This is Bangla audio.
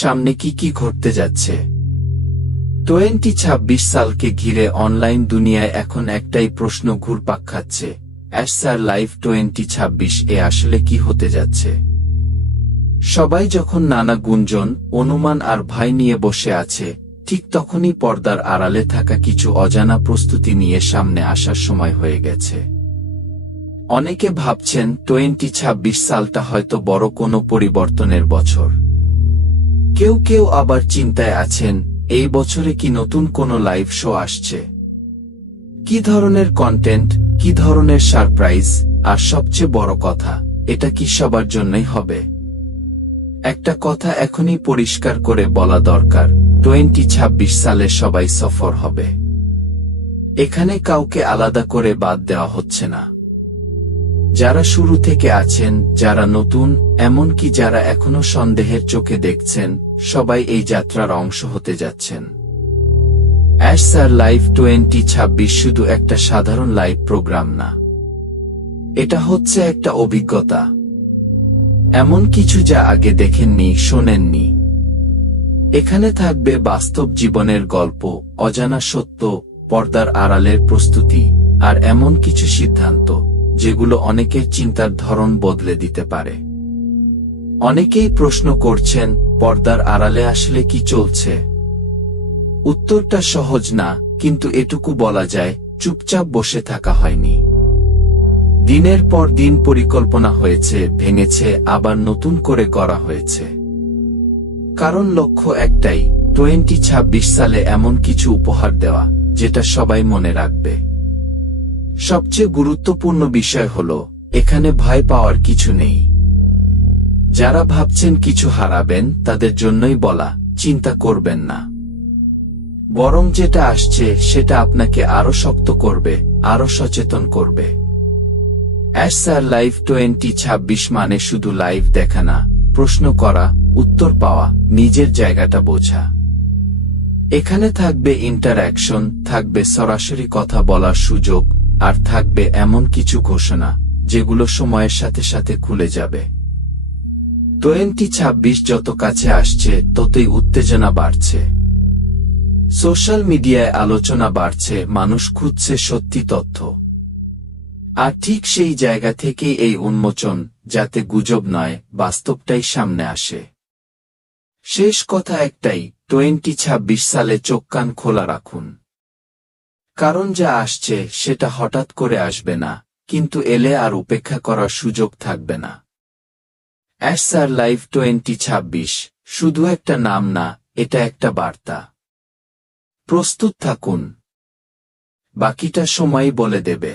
সামনে কি ঘটতে যাচ্ছে। 2026 সালকে ঘিরে অনলাইন দুনিয়ায় এখন একটাই প্রশ্ন ঘুরপাক খাচ্ছে, স্যার লাইভ 2026 এ আসলে কি হতে যাচ্ছে। সবাই যখন নানা গুঞ্জন, অনুমান আর ভয় নিয়ে বসে আছে, ঠিক তখনই পর্দার আড়ালে থাকা কিছু অজানা প্রস্তুতি নিয়ে সামনে আসার সময় হয়ে গেছে। অনেকে ভাবছেন 2026 সালটা হয়তো বড় কোনো পরিবর্তনের বছর। কেউ আবার চিন্তায় আছেন, এই বছরে কি নতুন কোনো লাইভ শো আসছে, কি ধরনের কন্টেন্ট, কি ধরনের সারপ্রাইজ, আর সবচেয়ে বড় কথা, এটা কি সবার জন্যই হবে। একটা কথা এখনই পরিষ্কার করে বলা দরকার, 2026 সালে সবাই সফর হবে। এখানে কাউকে আলাদা করে বাদ দেওয়া হচ্ছে না। যারা শুরু থেকে আছেন, যারা নতুন, এমনকি যারা এখনো সন্দেহের চোখে দেখছেন, সবাই এই যাত্রার অংশ হতে যাচ্ছেন। স্যার লাইভ 2026 শুধু একটা সাধারণ লাইভ প্রোগ্রাম না, এটা হচ্ছে একটা অভিজ্ঞতা। এমন কিছু যা আগে দেখেননি, শোনেননি। এখানে থাকবে বাস্তব জীবনের গল্প, অজানা সত্য, পর্দার আড়ালের প্রস্তুতি, আর এমন কিছু সিদ্ধান্ত যেগুলো অনেকের চিন্তার ধরন বদলে দিতে পারে। অনেকেই প্রশ্ন করছেন, পর্দার আড়ালে আসলে কি চলছে। উত্তরটা সহজ না, কিন্তু এটুকু বলা যায়, চুপচাপ বসে থাকা হয়নি। দিনের পর দিন পরিকল্পনা হয়েছে, ভেঙেছে, আবার নতুন করে করা হয়েছে। কারণ লক্ষ্য একটাই, 2026 সালে এমন কিছু উপহার দেওয়া যেটা সবাই মনে রাখবে। সবচেয়ে গুরুত্বপূর্ণ বিষয় হলো, এখানে ভয় পাওয়ার কিছু নেই। যারা ভাবছেন কিছু হারাবেন, তাদের জন্যই বলা, চিন্তা করবেন না। বরং যেটা আসছে সেটা আপনাকে আরো শক্ত করবে, আরো সচেতন করবে। স্যার লাইভ 2026 মানে শুধু লাইভ দেখা না, প্রশ্ন করা, উত্তর পাওয়া, নিজের জায়গাটা বোঝা। এখানে থাকবে ইন্টারঅ্যাকশন, থাকবে সরাসরি কথা বলার সুযোগ, আর থাকবে এমন কিছু ঘোষণা যেগুলো সময়ের সাথে সাথে খুলে যাবে। 2026 যত কাছে আসছে, ততই উত্তেজনা বাড়ছে। সোশ্যাল মিডিয়ায় আলোচনা বাড়ছে, মানুষ খুঁজছে সত্যি তথ্য। আর ঠিক সেই জায়গা থেকেই এই উন্মোচন, যাতে গুজব নয়, বাস্তবটাই সামনে আসে। শেষ কথা একটাই, 2026 সালে চোখ কান খোলা রাখুন। কারণ যা আসছে সেটা হঠাৎ করে আসবে না, কিন্তু এলে আর উপেক্ষা করার সুযোগ থাকবে না। স্যার লাইভ 2026 শুধু একটা নাম না, এটা একটা বার্তা। প্রস্তুত থাকুন, বাকিটা সময়ই বলে দেবে।